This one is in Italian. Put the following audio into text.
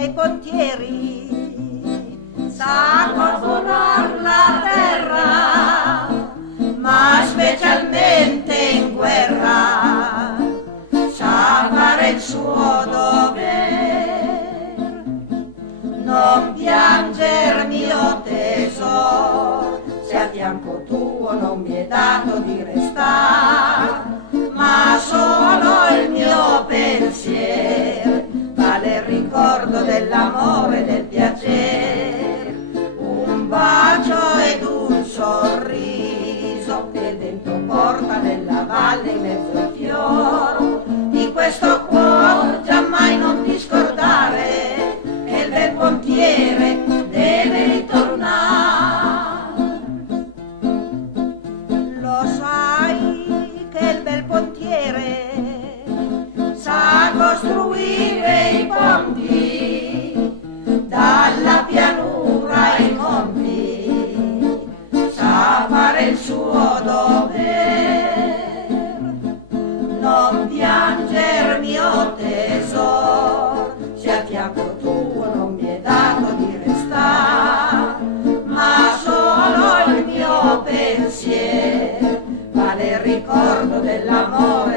dei pontieri sa lavorar la terra, ma specialmente in guerra sa fare il suo dover. Non pianger mio tesoro, se a fianco tuo non mi è dato di restar, ma solo il mio pensiero vale il ricordo dell'amore e del piacere. Un bacio ed un sorriso che il vento porta nella valle in mezzo ai fiori di questo cuore, giammai non ti scordare che il bel pontiere deve ritornare. Lo sai che il bel pontiere sa costruire i ponti dalla pianura ai monti, sa fare il suo dover. Non pianger mio tesoro, se a fianco tuo non mi è dato di restare, ma solo il mio pensiero vale il ricordo dell'amore